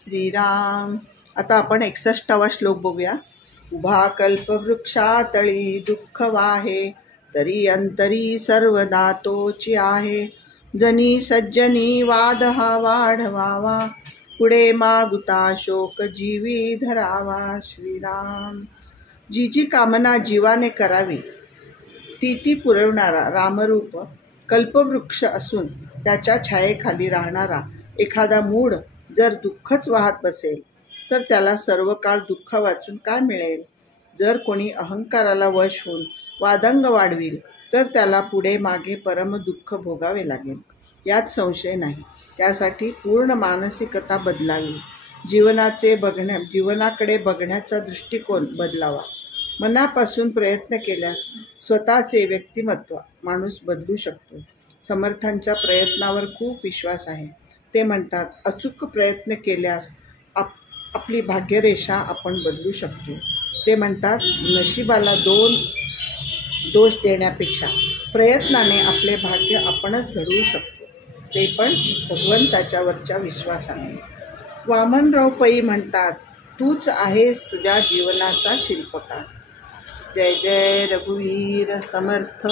श्रीराम। आता आपण 61वा श्लोक बघूया। उभा कल्पवृक्षातळी दुःख वाहे, तरी अंतरी सर्वदा तोची आहे। जनी सज्जनी वाद हा वाढवावा, पुढे मागुता शोक जीवी धरावा। श्रीराम। जी जी कामना जीवाने करावी ती पुरवणारा रामरूप कल्पवृक्ष असून त्याच्या छायेखाली राहणारा एखादा मूढ जर दुःखच वाहत बसेल तर त्याला सर्व काळ दुःख वाचून काय मिळेल? जर कोणी अहंकाराला वश होऊन वादंग वाढविल तर त्याला पुढे मागे परम दुःख भोगावे लागेल, यात संशय नाही। त्यासाठी पूर्ण मानसिकता बदलावी, जीवनाकडे बघण्याचा दृष्टिकोन बदलावा। मनापासून प्रयत्न केल्यास स्वतःचे व्यक्तिमत्व माणूस बदलू शकतो। समर्थांच्या प्रयत्नावर खूप विश्वास आहे। ते म्हणतात, अचूक प्रयत्न केल्यास आपली भाग्यरेषा आपण बदलू शकतो। ते म्हणतात, नशिबाला दोष देण्यापेक्षा प्रयत्नाने आपले भाग्य आपणच घडवू शकतो, ते पण भगवंताच्यावरच्या विश्वासाने। वामनराव पै म्हणतात, तूच आहेस तुझ्या जीवनाचा शिल्पकार। जय जय रघुवीर समर्थ।